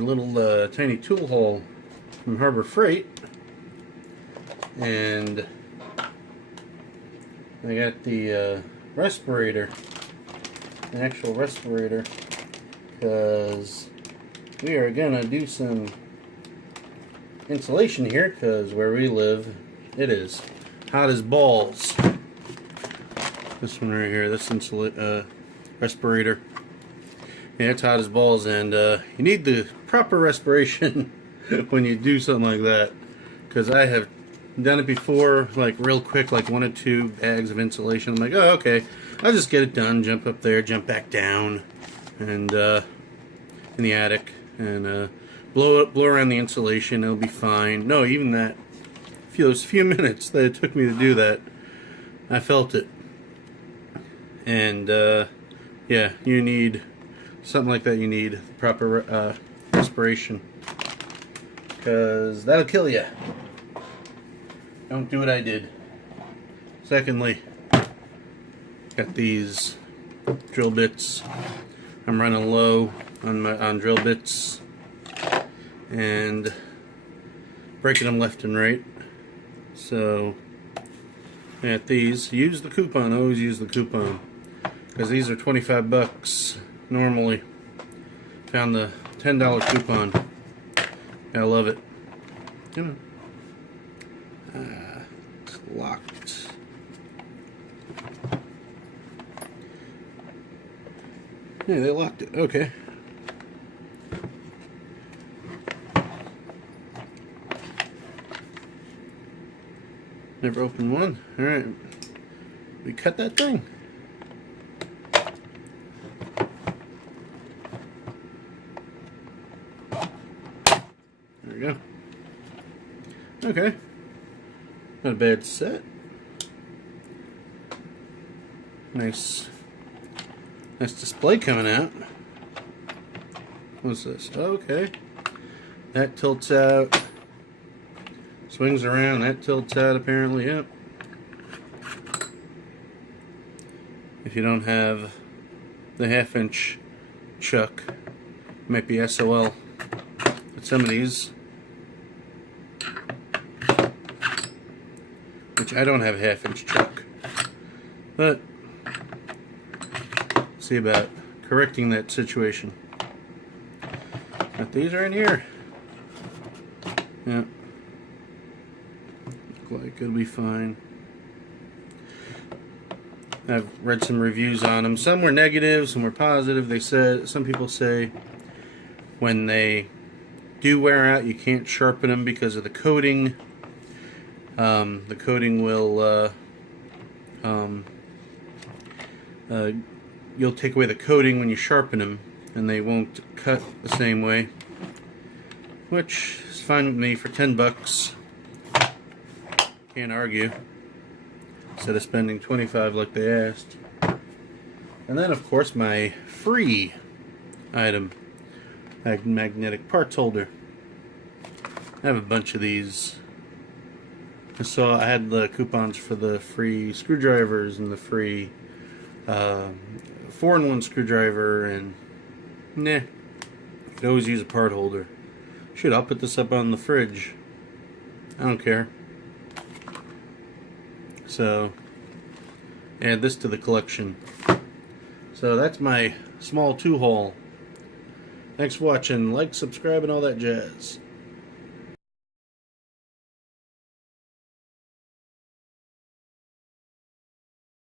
little tiny tool haul from Harbor Freight, and I got the respirator, an actual respirator, because we are gonna do some insulation here, because where we live it is hot as balls. This one right here, this respirator, yeah, it's hot as balls, and you need the proper respiration when you do something like that, because I have done it before, like real quick, like 1 or 2 bags of insulation. I'm like, oh, okay, I'll just get it done, jump up there, jump back down, and in the attic, and blow around the insulation, it'll be fine. No, even that, those few minutes that it took me to do that, I felt it. And yeah, you need something like that. You need proper respiration, because that'll kill you. Don't do what I did. Secondly, got these drill bits. I'm running low on drill bits and breaking them left and right. So at these, use the coupon. Always use the coupon, because these are 25 bucks normally. Found the $10 coupon. I love it. You know. It's locked. Yeah, they locked it. Okay. Never opened one. Alright. We cut that thing. There we go. Okay. Not a bad set. Nice display coming out. What's this? Okay. That tilts out. Swings around. That tilts out apparently. Yep. If you don't have the 1/2 inch chuck, it might be SOL. But some of these, which I don't have a 1/2 inch chuck, but see about correcting that situation. But these are in here. Yeah, look like it'll be fine. I've read some reviews on them. Some were negative, some were positive. They said, some people say when they do wear out, you can't sharpen them because of the coating. The coating will you'll take away the coating when you sharpen them, and they won't cut the same way, which is fine with me. For 10 bucks, can't argue, instead of spending 25 like they asked. And then of course my free item, magnetic parts holder. I have a bunch of these. So I had the coupons for the free screwdrivers and the free 4-in-1 screwdriver, and nah, you could always use a part holder. Shoot, I'll put this up on the fridge. I don't care. So add this to the collection. So that's my small 2 haul. Thanks for watching. Like, subscribe, and all that jazz.